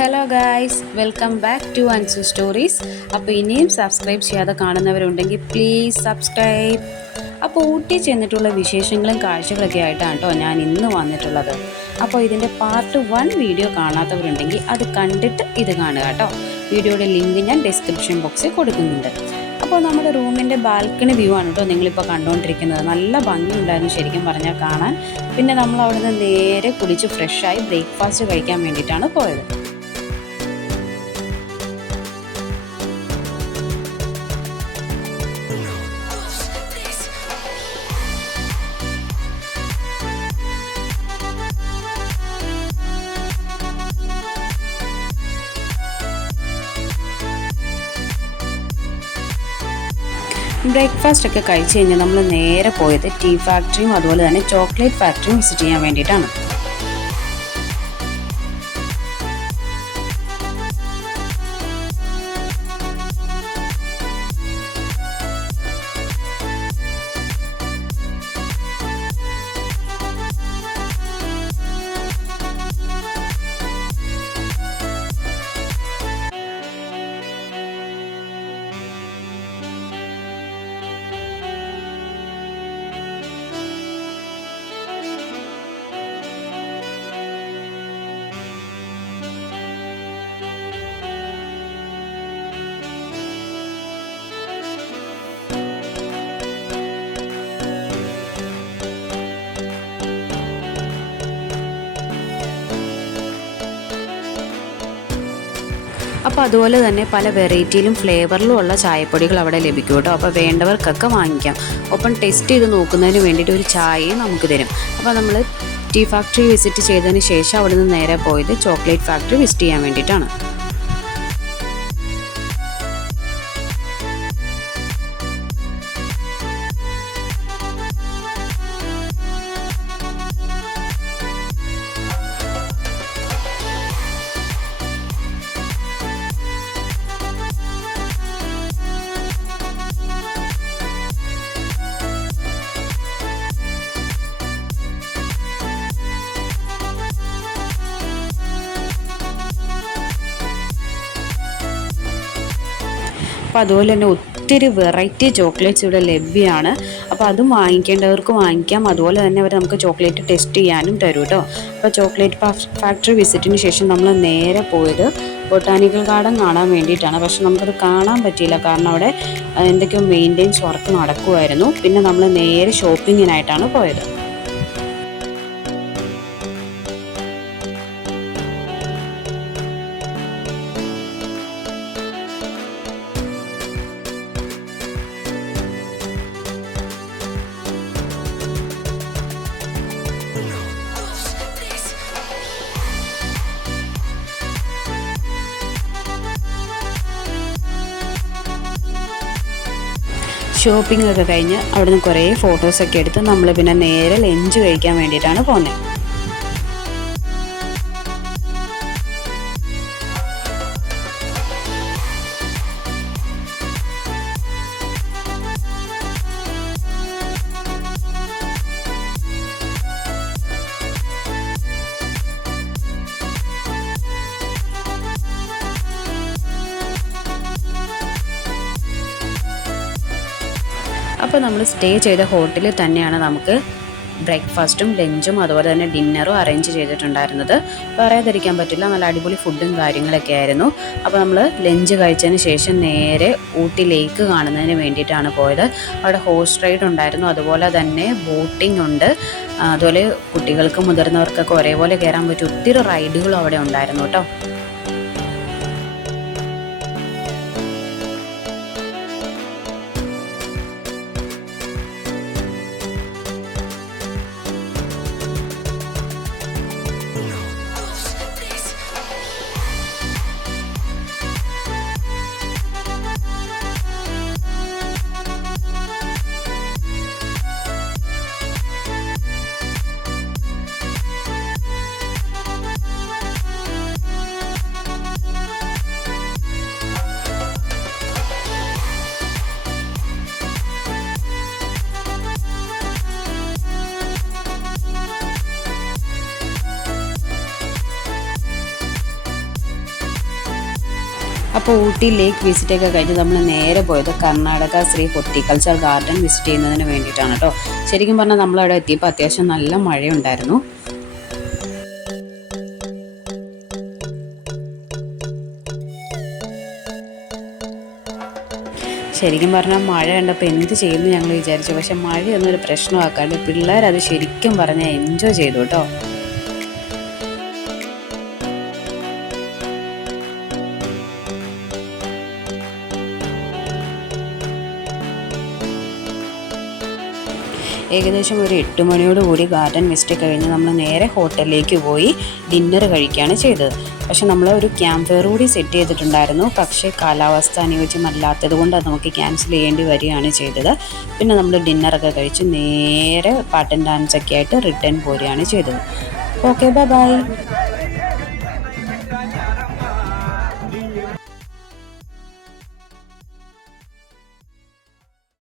Hello guys, welcome back to Ansu stories. അപ്പോൾ ഇനിയും subscribe ചെയ്യാതെ കാണുന്നവരുണ്ടെങ്കിൽ പ്ലീസ് സബ്സ്ക്രൈബ്. അപ്പോൾ ഊട്ടി ചെന്നിട്ടുള്ള വിശേഷങ്ങളും കാഴ്ചകളൊക്കെ ആയിട്ടാണ് കേട്ടോ ഞാൻ ഇന്ന് വന്നിട്ടുള്ളത്. അപ്പോൾ ഇതിൻ്റെ പാർട്ട് 1 വീഡിയോ കാണാത്തവരുണ്ടെങ്കിൽ അത് കണ്ടിട്ട് ഇത് കാണുക കേട്ടോ. വീഡിയോയുടെ ലിങ്ക് ഞാൻ ഡിസ്ക്രിപ്ഷൻ ബോക്സിൽ കൊടുക്കുന്നുണ്ട്. അപ്പോൾ നമ്മുടെ റൂമിൻ്റെ ബാൽക്കണി വ്യൂ ആണ് കേട്ടോ നിങ്ങളിപ്പോൾ കണ്ടുകൊണ്ടിരിക്കുന്നത്. നല്ല ഭംഗിയുണ്ടായിരുന്നു ശരിക്കും പറഞ്ഞാൽ കാണാൻ. പിന്നെ നമ്മൾ അവിടെ നിന്ന് നേരെ കുളിച്ച് ഫ്രഷായി ബ്രേക്ക്ഫാസ്റ്റ് കഴിക്കാൻ വേണ്ടിയിട്ടാണ് പോയത്. ബ്രേക്ക്ഫാസ്റ്റ് ഒക്കെ കഴിച്ച് കഴിഞ്ഞാൽ നമ്മൾ നേരെ പോയത് ടീ ഫാക്ടറിയും അതുപോലെ തന്നെ ചോക്ലേറ്റ് ഫാക്ടറിയും വിസിറ്റ് ചെയ്യാൻ വേണ്ടിയിട്ടാണ്. അപ്പോൾ അതുപോലെ തന്നെ പല വെറൈറ്റിയിലും ഫ്ലേവറിലും ഉള്ള ചായപ്പൊടികൾ അവിടെ ലഭിക്കും കേട്ടോ. അപ്പോൾ വേണ്ടവർക്കൊക്കെ വാങ്ങിക്കാം. ഒപ്പം ടെസ്റ്റ് ചെയ്ത് നോക്കുന്നതിന് വേണ്ടിയിട്ട് ഒരു ചായയും നമുക്ക് തരും. അപ്പോൾ നമ്മൾ ടീ ഫാക്ടറി വിസിറ്റ് ചെയ്തതിന് ശേഷം അവിടെ നിന്ന് നേരെ പോയത് ചോക്ലേറ്റ് ഫാക്ടറി വിസിറ്റ് ചെയ്യാൻ വേണ്ടിയിട്ടാണ്. അപ്പോൾ അതുപോലെ തന്നെ ഒത്തിരി വെറൈറ്റി ചോക്ലേറ്റ്സ് ഇവിടെ ലഭ്യമാണ്. അപ്പോൾ അതും വാങ്ങിക്കേണ്ടവർക്ക് വാങ്ങിക്കാം. അതുപോലെ തന്നെ അവർ നമുക്ക് ചോക്ലേറ്റ് ടെസ്റ്റ് ചെയ്യാനും തരും കേട്ടോ. അപ്പോൾ ചോക്ലേറ്റ് ഫാക്ടറി വിസിറ്റിന് ശേഷം നമ്മൾ നേരെ പോയത് ബൊട്ടാനിക്കൽ ഗാർഡൻ കാണാൻ വേണ്ടിയിട്ടാണ്. പക്ഷെ നമുക്കത് കാണാൻ പറ്റിയില്ല, കാരണം അവിടെ എന്തൊക്കെയോ മെയിൻ്റെനൻസ് വർക്ക് നടക്കുമായിരുന്നു. പിന്നെ നമ്മൾ നേരെ ഷോപ്പിങ്ങിനായിട്ടാണ് പോയത്. ഷോപ്പിംഗ് ഒക്കെ കഴിഞ്ഞ് അവിടെ നിന്ന് കുറേ ഫോട്ടോസൊക്കെ എടുത്ത് നമ്മൾ പിന്നെ നേരെ ലഞ്ച് കഴിക്കാൻ വേണ്ടിയിട്ടാണ് പോകുന്നത്. അപ്പോൾ നമ്മൾ സ്റ്റേ ചെയ്ത ഹോട്ടലിൽ തന്നെയാണ് നമുക്ക് ബ്രേക്ക്ഫാസ്റ്റും ലഞ്ചും അതുപോലെ തന്നെ ഡിന്നറും അറേഞ്ച് ചെയ്തിട്ടുണ്ടായിരുന്നത്. പറയാതിരിക്കാൻ പറ്റില്ല, നല്ല അടിപൊളി ഫുഡും കാര്യങ്ങളൊക്കെ ആയിരുന്നു. അപ്പോൾ നമ്മൾ ലഞ്ച് കഴിച്ചതിന് ശേഷം നേരെ ഊട്ടി ലേക്ക് കാണുന്നതിന് വേണ്ടിയിട്ടാണ് പോയത്. അവിടെ ഹോഴ്സ് റൈഡ് ഉണ്ടായിരുന്നു, അതുപോലെ തന്നെ ബോട്ടിംഗ് ഉണ്ട്. അതുപോലെ കുട്ടികൾക്കും മുതിർന്നവർക്കൊക്കെ ഒരേപോലെ കയറാൻ പറ്റിയ ഒത്തിരി റൈഡുകളും അവിടെ ഉണ്ടായിരുന്നു കേട്ടോ. അപ്പോൾ ഊട്ടി ലേക്ക് വിസിറ്റൊക്കെ കഴിഞ്ഞ് നമ്മൾ നേരെ പോയത് Karnataka Shri horticulture garden visit ചെയ്യുന്നതിന് വേണ്ടിയിട്ടാണ് കേട്ടോ. ശരിക്കും പറഞ്ഞാൽ നമ്മളവിടെ എത്തിയപ്പോൾ അത്യാവശ്യം നല്ല മഴയുണ്ടായിരുന്നു. ശരിക്കും പറഞ്ഞാൽ മഴ കണ്ടപ്പോൾ എന്ത് ചെയ്യുമെന്ന് ഞങ്ങൾ വിചാരിച്ചു. പക്ഷെ മഴയൊന്നും ഒരു പ്രശ്നമാക്കാണ്ട് പിള്ളേരത് ശരിക്കും പറഞ്ഞാൽ എൻജോയ് ചെയ്തു കേട്ടോ. ഏകദേശം ഒരു 8 മണിയോടുകൂടി ഗാർഡൻ വിസിറ്റ് കഴിഞ്ഞ് നമ്മൾ നേരെ ഹോട്ടലിലേക്ക് പോയി ഡിന്നർ കഴിക്കുകയാണ് ചെയ്തത്. പക്ഷെ നമ്മൾ ഒരു ക്യാമ്പ് ഫയർ കൂടി സെറ്റ് ചെയ്തിട്ടുണ്ടായിരുന്നു. പക്ഷേ കാലാവസ്ഥ അനുയോജ്യമല്ലാത്തത് കൊണ്ട് അത് നമുക്ക് ക്യാൻസൽ ചെയ്യേണ്ടി വരികയാണ് ചെയ്തത്. പിന്നെ നമ്മൾ ഡിന്നറൊക്കെ കഴിച്ച് നേരെ പാട്ടും ഡാൻസൊക്കെ ആയിട്ട് റിട്ടേൺ പോരുകയാണ് ചെയ്തത്. Okay, bye bye.